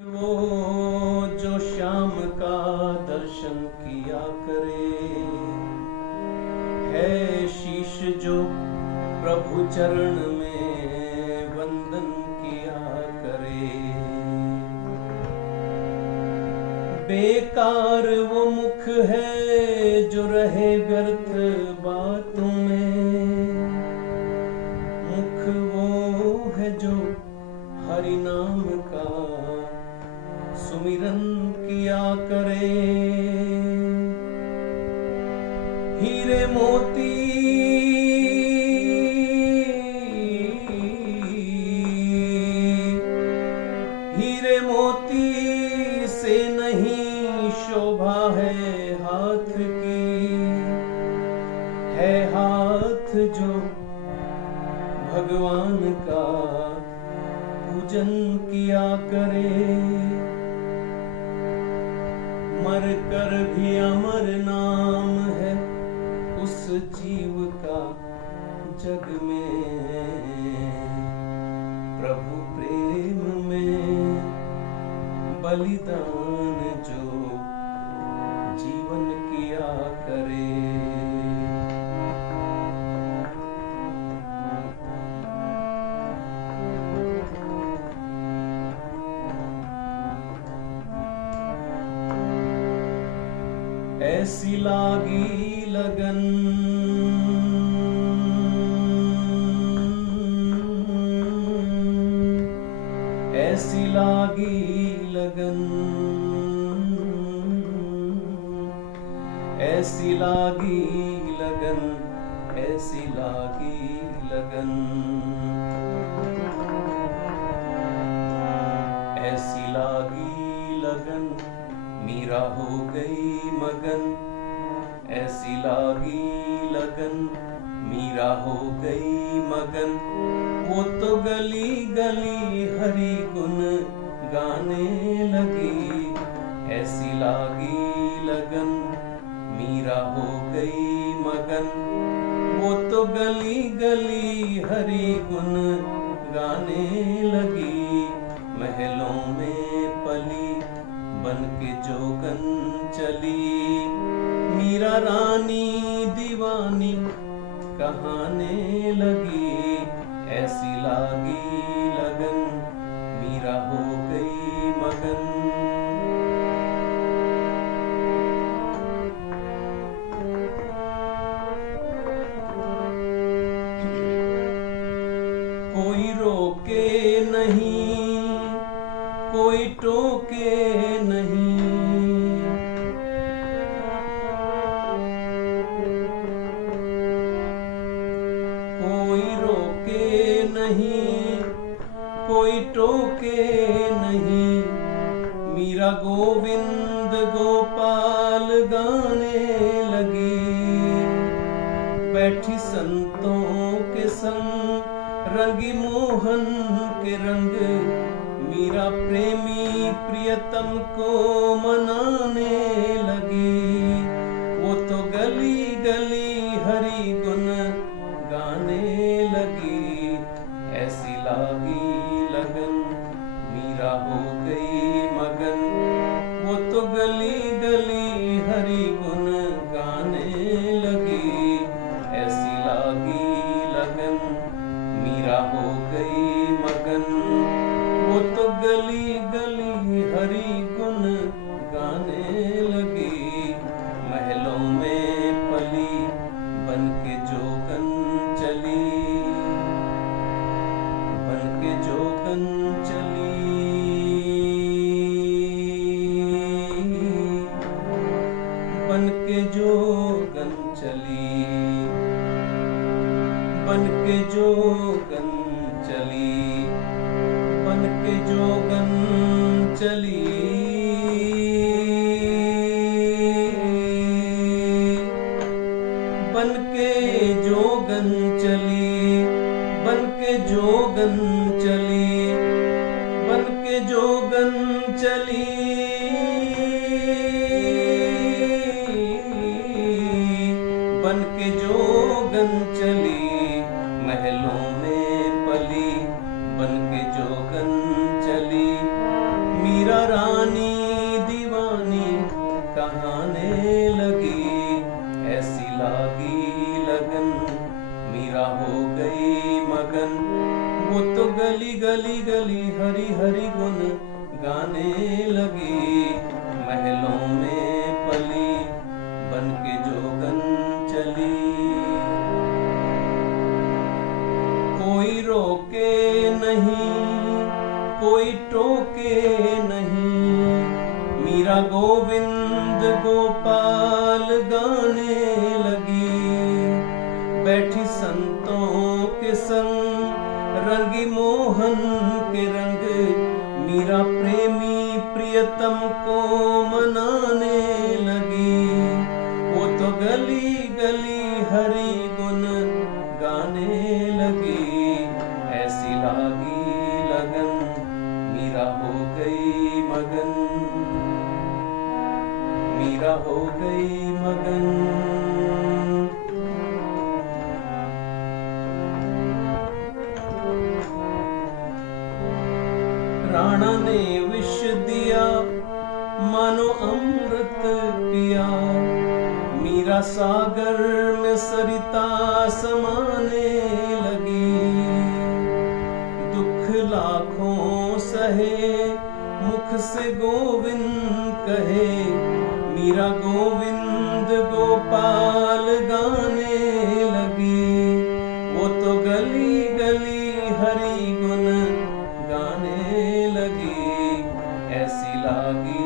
वो जो शाम का दर्शन किया करे, है शीश जो प्रभु चरण में वंदन किया करे। बेकार वो मुख है जो रहे व्यर्थ बातों में, मुख वो है जो हरि नाम का सुमिरन किया करे। हीरे मोती हीरे मोती से नहीं शोभा है हाथ की, है हाथ जो भगवान का पूजन किया करे। मर कर भी अमर नाम है उस जीव का जग में, प्रभु प्रेम में बलिदान जो जीवन किया करे। ऐसी लागी लगन ऐसी लागी लगन ऐसी लागी लगन ऐसी लागी लगन ऐसी लागी लगन मीरा हो गई मगन। ऐसी लागी लगन मीरा हो गई मगन। वो तो गली गली हरि गुण गाने लगी। ऐसी लागी लगन मीरा हो गई मगन। वो तो गली गली हरि गुण गाने लगी। महलों में पली बन के जोगन चली। मीरा रानी दीवानी कहाने लगी। ऐसी लागी लगन मीरा हो गई मगन। कोई रोके नहीं, कोई टोके नहीं, कोई रोके नहीं, कोई टोके नहीं। मीरा गोविंद गोपाल गाने लगी। बैठी संतों के संग रंगी मोहन के रंग। मीरा प्रेमी प्रियतम को मनाने लगी। वो तो गली गली हरि गुण गाने लगी। ऐसी लागी लगन मीरा हो गई मगन। वो तो गली गली हरि गुण गाने लगी। ऐसी लागी लगन मीरा हो गई मगन। वो तो गली गली हरि गुण गाने लगी। महलों में पली बन के जोगन चली। बन के जोगन चली। बन के जोगन चली। बन के जोगन चली। बन के जोगन चली। बन के जोगन चली। बन के जोगन चली। बन के जोगन चली। बन के जोगन चली। महलों में पली बन के जोगन चली। मीरा रानी दीवानी कहाने लगी, ऐसी लागी लगन मीरा हो गई मगन। वो तो गली गली गली हरी हरी गुन गाने लगी, महलों में पली बन के जोगन चली। कोई रोके नहीं कोई टोके नहीं, मीरा गोविंद गोपाल गाने लगी। बैठी संतों के संग रंगी मोहन के रंग, मीरा प्रेमी प्रियतम को मनाने लगी। वो तो गली गली हरि गुण गाने लगी, ऐसी लागी लगन मीरा हो गई मगन, मीरा हो गई मगन। राणा ने विष दिया मानो अमृत पिया, मीरा सागर में सरिता समाने लगी। दुख लाखों सहे मुख से गोविंद कहे, मीरा गोविंद गोपाल गाने लगी। वो तो गली गली हरि गुण गाने लगी, ऐसी लागी